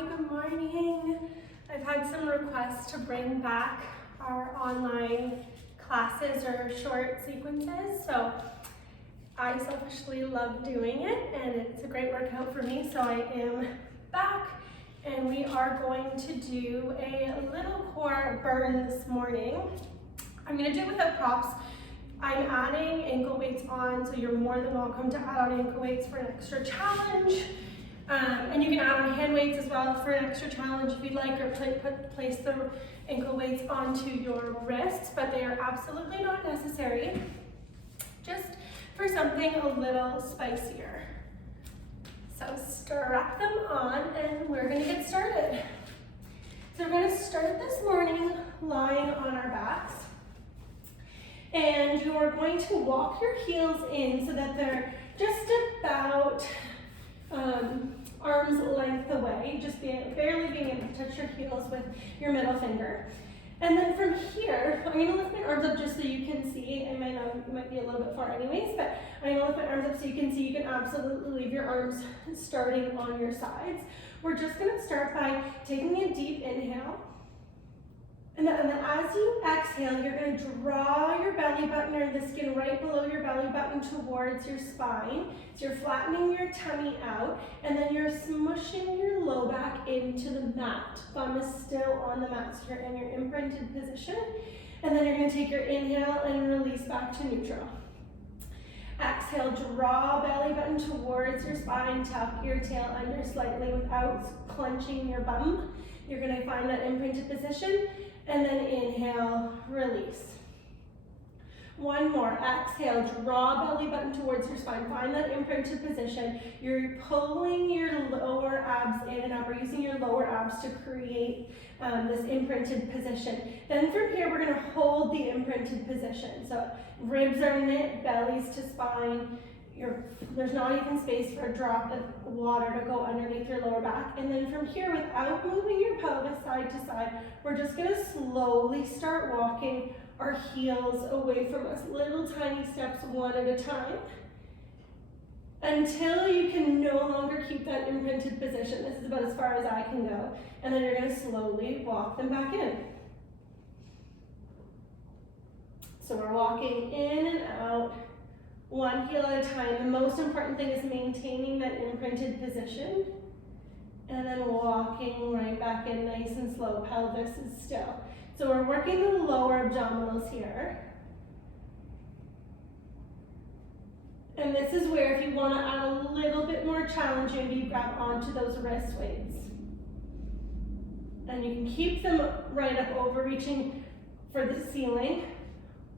Hi, good morning. I've had some requests to bring back our online classes or short sequences, so I selfishly love doing it and it's a great workout for me, so I am back and we are going to do a little core burn this morning. I'm going to do it without props. I'm adding ankle weights on, so you're more than welcome to add on ankle weights for an extra challenge. And you can add on hand weights as well for an extra challenge if you'd like, or place the ankle weights onto your wrists, but they are absolutely not necessary, just for something a little spicier. So strap them on and we're gonna get started. So we're gonna start this morning lying on our backs. And you're going to walk your heels in so that they're just about arm's length away, just barely being able to touch your heels with your middle finger. And then from here, I'm going to lift my arms up just so you can see. It might be a little bit far anyways, but I'm going to lift my arms up so you can see. You can absolutely leave your arms starting on your sides. We're just going to start by taking a deep inhale. And then as you exhale, you're going to draw your belly button or the skin right below your belly button towards your spine. So you're flattening your tummy out, and then you're smushing your low back into the mat. Thumb is still on the mat, so you're in your imprinted position. And then you're going to take your inhale and release back to neutral. Exhale, draw belly button towards your spine, tuck your tail under slightly without clenching your bum. You're going to find that imprinted position. And then inhale, release. One more, exhale, draw belly button towards your spine. Find that imprinted position. You're pulling your lower abs in and up, or using your lower abs to create this imprinted position. Then from here, we're gonna hold the imprinted position. So ribs are knit, bellies to spine. There's not even space for a drop of water to go underneath your lower back. And then from here, without moving your pelvis side to side, we're just gonna slowly start walking our heels away from us, little tiny steps, one at a time, until you can no longer keep that imprinted position. This is about as far as I can go. And then you're gonna slowly walk them back in. So we're walking in and out, one heel at a time. The most important thing is maintaining that imprinted position and then walking right back in nice and slow. Pelvis is still. So we're working the lower abdominals here. And this is where if you want to add a little bit more challenge, maybe you grab onto those wrist weights. And you can keep them right up overreaching for the ceiling.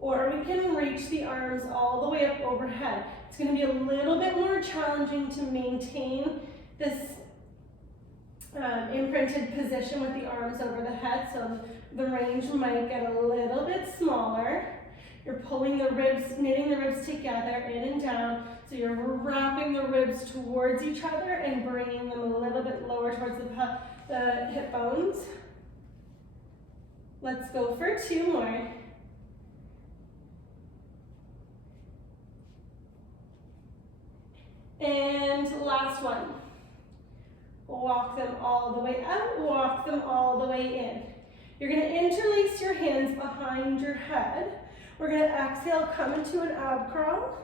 Or we can reach the arms all the way up overhead. It's going to be a little bit more challenging to maintain this imprinted position with the arms over the head, so the range might get a little bit smaller. You're pulling the ribs, knitting the ribs together, in and down, so you're wrapping the ribs towards each other and bringing them a little bit lower towards the hip bones. Let's go for two more. And last one. Walk them all the way out, walk them all the way in. You're going to interlace your hands behind your head. We're going to exhale, come into an ab curl,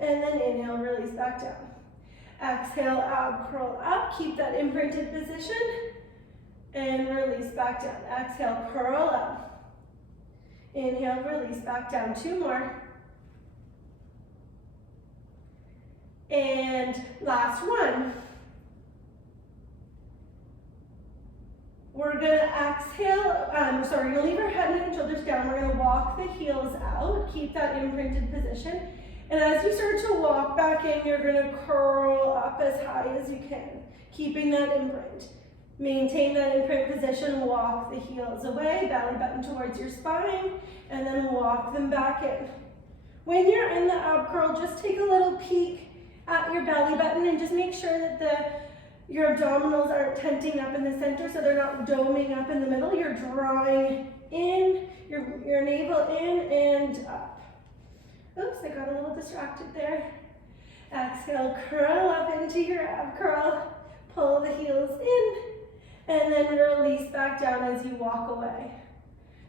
and then inhale, release back down. Exhale, ab curl up, keep that imprinted position, and release back down. Exhale, curl up. Inhale, release back down. Two more. And last one. We're gonna exhale, you're gonna leave our head, neck, and shoulders down. We're gonna walk the heels out, keep that imprinted position. And as you start to walk back in, you're gonna curl up as high as you can, keeping that imprint. Maintain that imprint position, walk the heels away, belly button towards your spine, and then walk them back in. When you're in the ab curl, just take a little peek at your belly button and just make sure that your abdominals aren't tenting up in the center, so they're not doming up in the middle. You're drawing in, your navel in and up. Oops, I got a little distracted there. Exhale, curl up into your ab curl. Pull the heels in And then release back down as you walk away.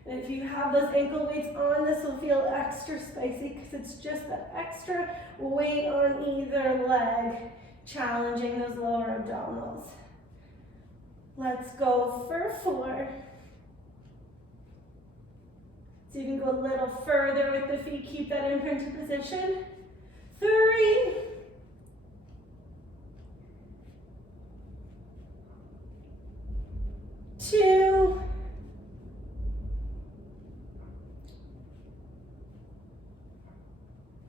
And if you have those ankle weights on, this will feel extra spicy because it's just that extra weight on either leg, challenging those lower abdominals. Let's go for 4. So you can go a little further with the feet, keep that imprinted position. 3. 2.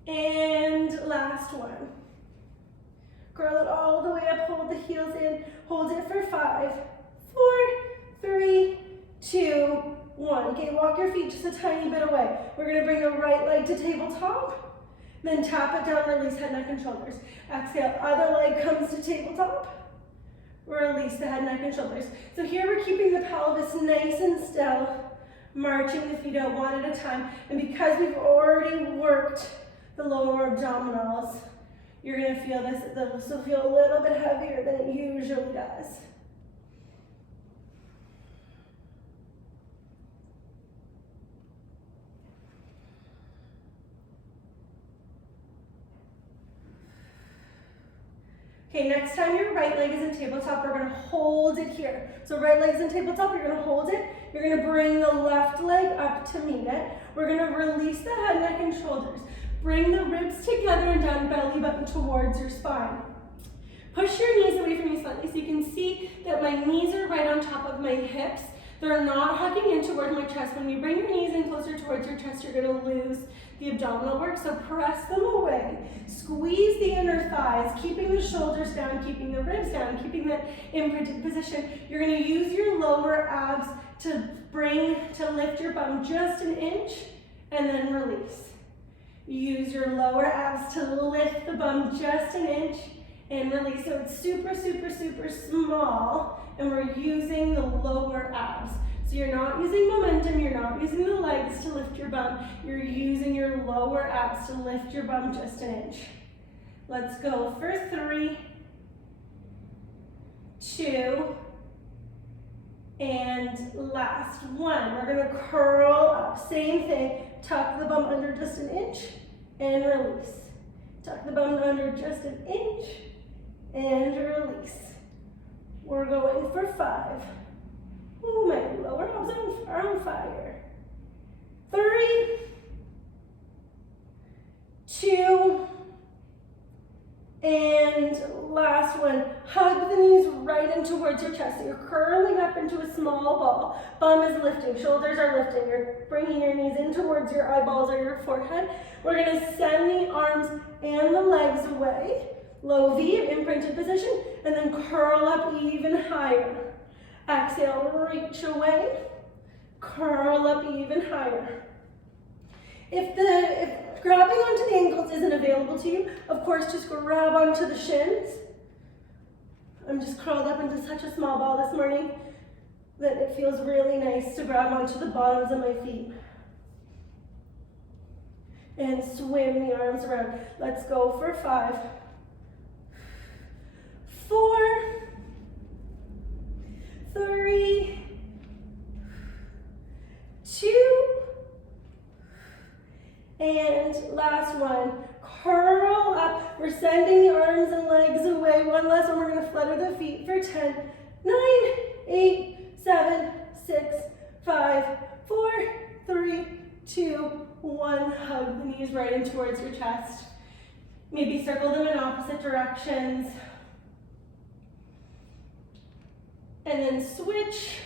And last one. Curl it all the way up, hold the heels in, hold it for 5, 4, 3, 2, 1. Okay, walk your feet just a tiny bit away. We're gonna bring the right leg to tabletop, then tap it down, release head, neck, and shoulders. Exhale, other leg comes to tabletop, release the head, neck, and shoulders. So here we're keeping the pelvis nice and still, marching the feet out one at a time. And because we've already worked the lower abdominals, you're going to feel this, this will feel a little bit heavier than it usually does. Okay, next time your right leg is in tabletop, we're going to hold it here. So right leg's in tabletop, you're going to hold it. You're going to bring the left leg up to meet it. We're going to release the head, neck, and shoulders. Bring the ribs together and down, belly button towards your spine. Push your knees away from you slightly so you can see that my knees are right on top of my hips. They're not hugging in towards my chest. When you bring your knees in closer towards your chest, you're going to lose the abdominal work. So press them away. Squeeze the inner thighs, keeping the shoulders down, keeping the ribs down, keeping that imprinted position. You're going to use your lower abs to lift your bum just an inch and then release. Use your lower abs to lift the bum just an inch and release. So it's super, super, super small, and we're using the lower abs. So you're not using momentum, you're not using the legs to lift your bum, you're using your lower abs to lift your bum just an inch. Let's go for 3, 2, and last 1. We're gonna curl up, same thing. Tuck the bum under just an inch and release. Tuck the bum under just an inch and release. We're going for 5. Ooh, my lower abs are on fire. 3, 2, and last one. Hug the knees right in towards your chest. So you're curling up into a small ball. Bum is lifting, shoulders are lifting. You're bringing your knees in towards your eyeballs or your forehead. We're going to send the arms and the legs away. Low V, imprinted position, and then curl up even higher. Exhale, reach away. Curl up even higher. If grabbing onto the ankles isn't available to you, of course, just grab onto the shins. I'm just curled up into such a small ball this morning that it feels really nice to grab onto the bottoms of my feet. And swim the arms around. Let's go for 5, 4, 3, 2, and last one. Curl up. We're sending the arms and legs away. One last one. We're going to flutter the feet for 10, 9, 8, 7, 6, 5, 4, 3, 2, 1. Hug the knees right in towards your chest. Maybe circle them in opposite directions. And then switch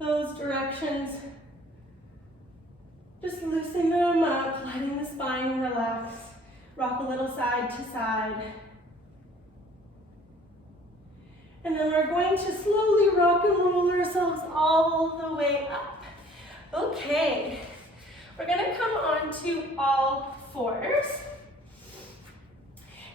those directions. Just loosen them up, letting the spine relax. Rock a little side to side. And then we're going to slowly rock and roll ourselves all the way up. Okay, we're gonna come on to all fours.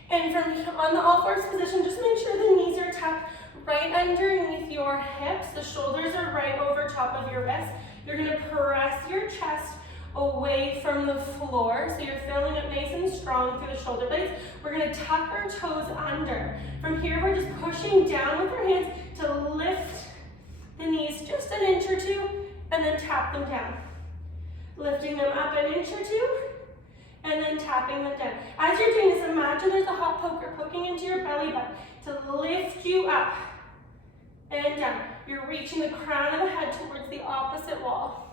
And on the all fours position, just make sure the knees are tucked right underneath your hips. The shoulders are right over top of your wrists. You're gonna press your chest away from the floor, so you're feeling it nice and strong through the shoulder blades. We're going to tuck our toes under. From here, we're just pushing down with our hands to lift lifting them up an inch or two, and then tapping them down. As you're doing this, imagine there's a hot poker poking into your belly button to lift you up and down. You're reaching the crown of the head towards the opposite wall.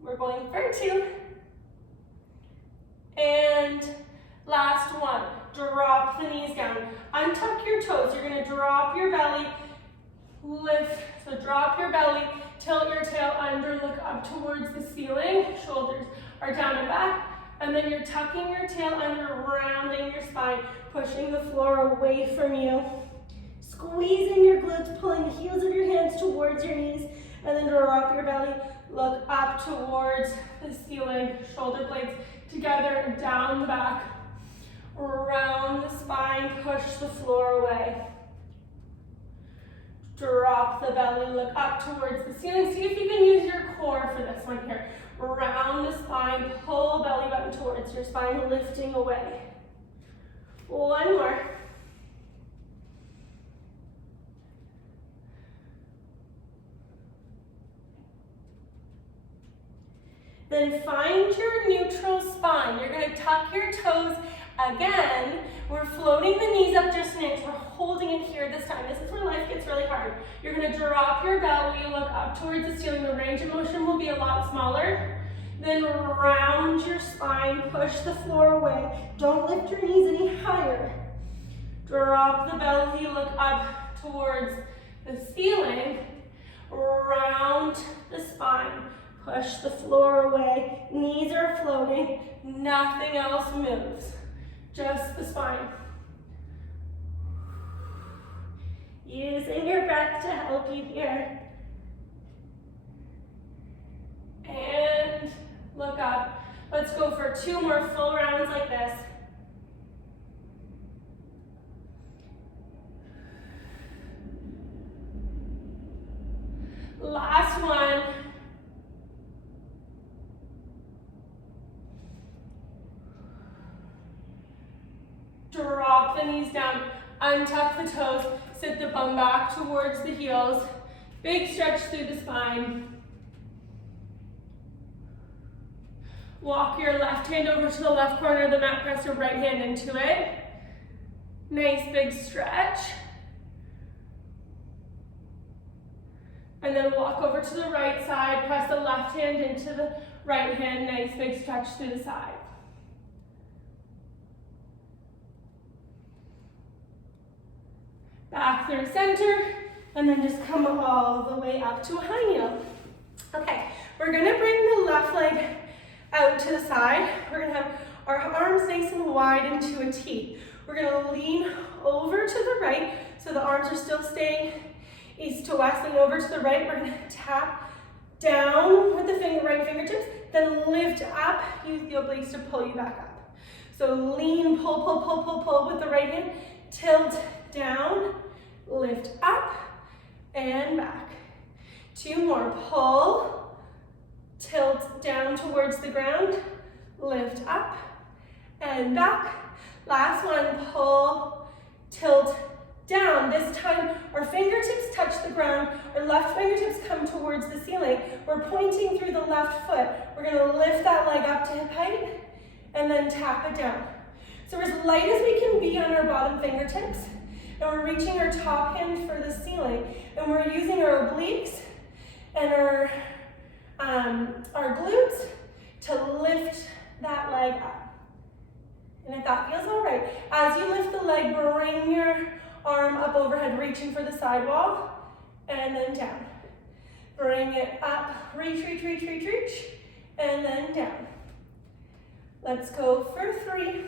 We're going for 2. And last one. Drop the knees down. Untuck your toes. You're going to drop your belly, lift. So drop your belly, tilt your tail under, look up towards the ceiling. Shoulders are down and back. And then you're tucking your tail under, rounding your spine, pushing the floor away from you. Squeezing your glutes, pulling the heels of your hands towards your knees, and then drop your belly, look up towards the ceiling. Shoulder blades together and down the back. Round the spine, push the floor away. Drop the belly, look up towards the ceiling. See if you can use your core for this one here. Round the spine, pull belly button towards your spine, lifting away. One more. Then find your neutral spine. You're going to tuck your toes again. We're floating the knees up just an inch. We're holding it here this time. This is where life gets really hard. You're going to drop your belly, look up towards the ceiling. The range of motion will be a lot smaller. Then round your spine, push the floor away. Don't lift your knees any higher. Drop the belly, look up towards the ceiling. Round the spine. Push the floor away, knees are floating, nothing else moves, just the spine. Using your breath to help you here. And look up. Let's go for 2 more full rounds like this. Last one. Drop the knees down, untuck the toes, sit the bum back towards the heels. Big stretch through the spine. Walk your left hand over to the left corner of the mat, press your right hand into it. Nice big stretch. And then walk over to the right side, press the left hand into the right hand, nice big stretch through the side. Back through center, and then just come all the way up to a high kneel. Okay, we're gonna bring the left leg out to the side. We're gonna have our arms nice and wide into a T. We're gonna lean over to the right, so the arms are still staying east to west, and over to the right. We're gonna tap down with the right fingertips, then lift up, use the obliques to pull you back up. So lean, pull, pull, pull, pull, pull with the right hand, tilt down, lift up, and back. 2 more, pull, tilt down towards the ground, lift up, and back. Last one, pull, tilt down. This time, our fingertips touch the ground, our left fingertips come towards the ceiling. We're pointing through the left foot. We're gonna lift that leg up to hip height, and then tap it down. So we're as light as we can be on our bottom fingertips, and we're reaching our top hand for the ceiling, and we're using our obliques and our glutes to lift that leg up. And if that feels all right, as you lift the leg, bring your arm up overhead, reaching for the sidewall, and then down. Bring it up, reach, reach, reach, reach, reach, and then down. Let's go for 3,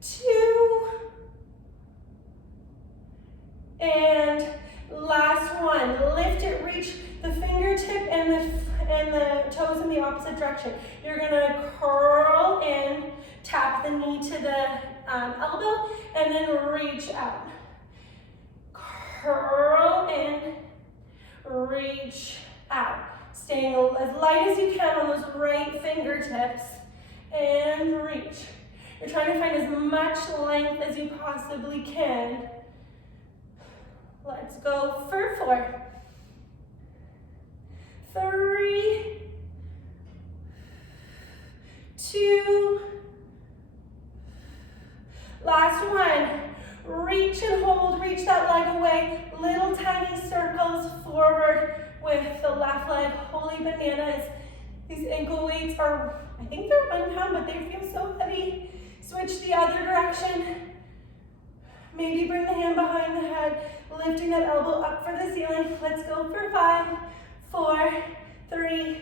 2, and last one. Lift it, reach the fingertip and the toes in the opposite direction. You're gonna curl in, tap the knee to the elbow, and then reach out. Curl in, reach out. Staying as light as you can on those right fingertips, and reach. You're trying to find as much length as you possibly can. Let's go for 4, 3, 2, last one. Reach and hold, reach that leg away. Little tiny circles forward with the left leg. Holy bananas. These ankle weights are, I think they're 1 pound, but they feel so heavy. Switch the other direction. Maybe bring the hand behind the head, lifting that elbow up for the ceiling. Let's go for 5, 4, 3,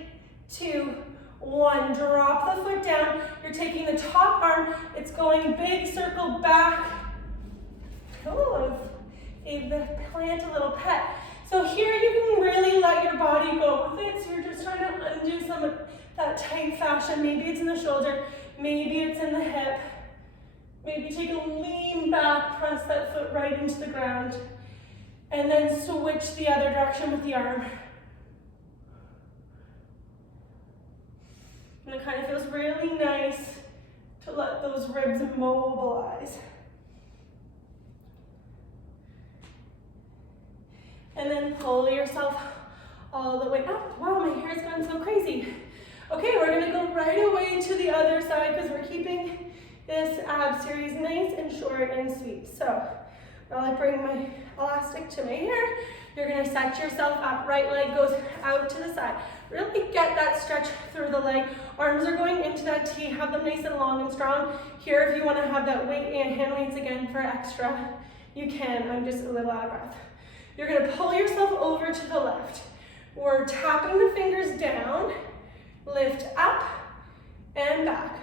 2, 1. Drop the foot down. You're taking the top arm. It's going big circle back. Oh, gave the plant a little pet. So here you can really let your body go with it. So you're just trying to undo some of that tight fascia. Maybe it's in the shoulder, maybe it's in the hip. Maybe take a lean back, press that foot right into the ground. And then switch the other direction with the arm. And it kind of feels really nice to let those ribs mobilize. And then pull yourself all the way up. Wow, my hair's gone so crazy. Okay, we're gonna go right away to the other side because we're keeping this ab series nice and short and sweet. So while I bring my elastic to my hair, you're gonna set yourself up. Right leg goes out to the side. Really get that stretch through the leg. Arms are going into that T. Have them nice and long and strong. Here, if you wanna have that weight and hand weights again for extra, you can. I'm just a little out of breath. You're gonna pull yourself over to the left. We're tapping the fingers down, lift up and back.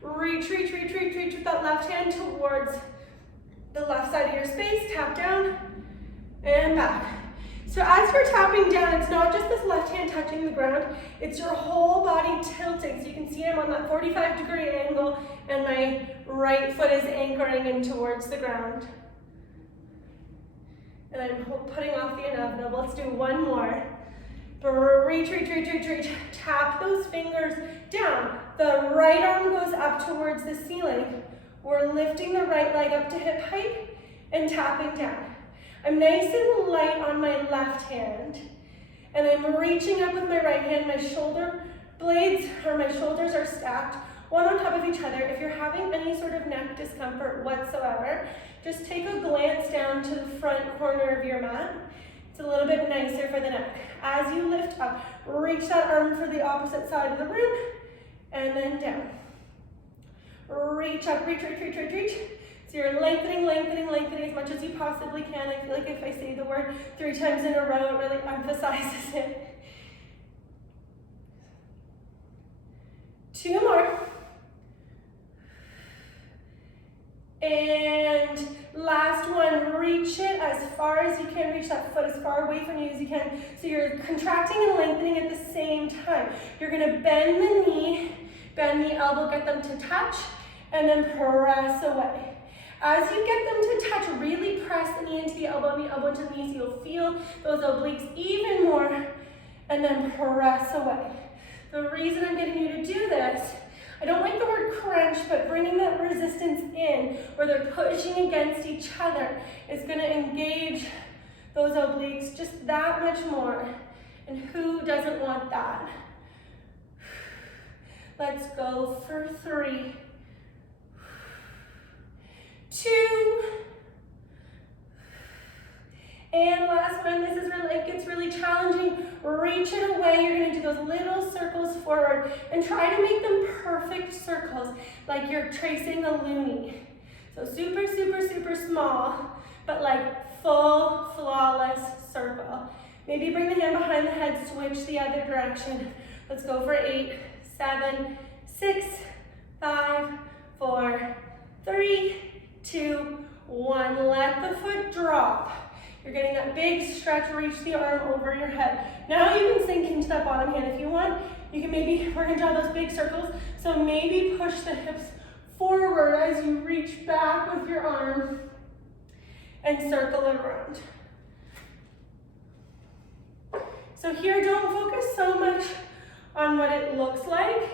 Reach, reach, reach, reach, reach with that left hand towards the left side of your space. Tap down and back. So as you're tapping down, it's not just this left hand touching the ground, it's your whole body tilting. So you can see I'm on that 45-degree angle and my right foot is anchoring in towards the ground. And I'm putting off the inevitable. Let's do one more. Reach, reach, reach, reach, reach. Tap those fingers down. The right arm goes up towards the ceiling. We're lifting the right leg up to hip height and tapping down. I'm nice and light on my left hand. And I'm reaching up with my right hand. My shoulder blades, or my shoulders are stacked, one on top of each other. If you're having any sort of neck discomfort whatsoever, just take a glance down to the front corner of your mat. It's a little bit nicer for the neck. As you lift up, reach that arm for the opposite side of the room, and then down. Reach up, reach, reach, reach, reach, reach. So you're lengthening, lengthening, lengthening as much as you possibly can. I feel like if I say the word 3 times in a row, it really emphasizes it. 2 more. And last one, reach it as far as you can, reach that foot as far away from you as you can. So you're contracting and lengthening at the same time. You're gonna bend the knee, bend the elbow, get them to touch, and then press away. As you get them to touch, really press the knee into the elbow and the elbow into the knee so you'll feel those obliques even more, and then press away. The reason I'm getting you to do this, I don't like the word crunch, but bringing that resistance in where they're pushing against each other is going to engage those obliques just that much more. And who doesn't want that? Let's go for 3, 2, and last one. This is really, it gets really challenging. Reach it away. You're going to do those little circles forward and try to make them perfect circles, like you're tracing a loonie. So super, super, super small, but like full, flawless circle. Maybe bring the hand behind the head, switch the other direction. Let's go for 8, 7, 6, 5, 4, 3, 2, 1. Let the foot drop. You're getting that big stretch, reach the arm over your head. Now you can sink into that bottom hand if you want. You can maybe, we're gonna draw those big circles, so maybe push the hips forward as you reach back with your arm and circle it around. So here, don't focus so much on what it looks like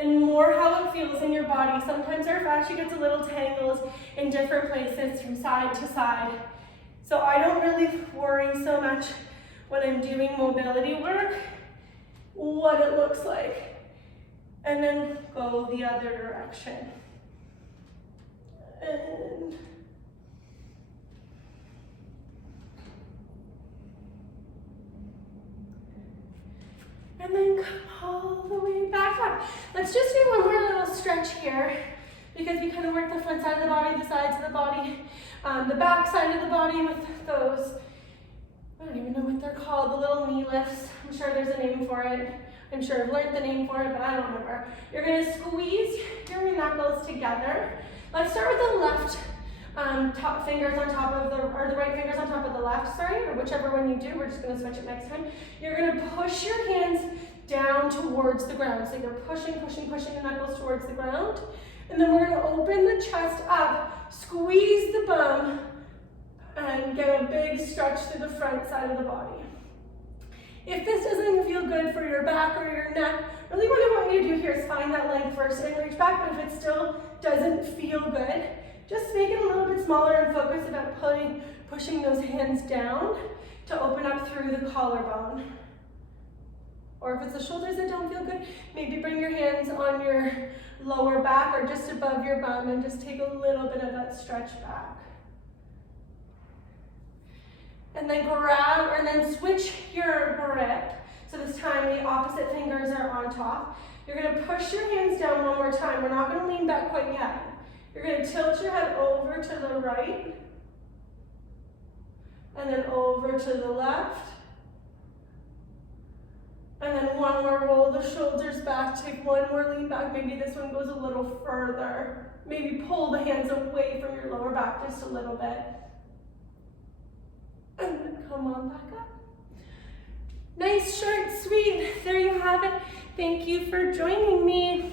and more how it feels in your body. Sometimes our fascia gets a little tangled in different places from side to side. So I don't really worry so much when I'm doing mobility work, what it looks like. And then go the other direction. And then come all the way back up. Let's just do one more little stretch here because we kind of work the front side of the body, the sides of the body, the back side of the body with those, I don't even know what they're called, the little knee lifts. I'm sure there's a name for it. I'm sure I've learned the name for it, but I don't remember. You're gonna squeeze your knuckles together. Let's start with the left top fingers on top of or the right fingers on top of the left, sorry, or whichever one you do. We're just gonna switch it next time. You're gonna push your hands down towards the ground. So you're pushing the knuckles towards the ground. And then we're gonna open the chest up, squeeze the bum, and get a big stretch through the front side of the body. If this doesn't feel good for your back or your neck, really what I want you to do here is find that length first and reach back, but if it still doesn't feel good, just make it a little bit smaller and focus about pushing those hands down to open up through the collarbone. Or if it's the shoulders that don't feel good, maybe bring your hands on your lower back or just above your bum and just take a little bit of that stretch back. And then grab, and then switch your grip. So this time the opposite fingers are on top. You're gonna push your hands down one more time. We're not gonna lean back quite yet. You're gonna tilt your head over to the right, and then over to the left. And then one more, roll the shoulders back, take one more lean back. Maybe this one goes a little further. Maybe pull the hands away from your lower back just a little bit. And then come on back up. Nice, short, sweet. There you have it. Thank you for joining me.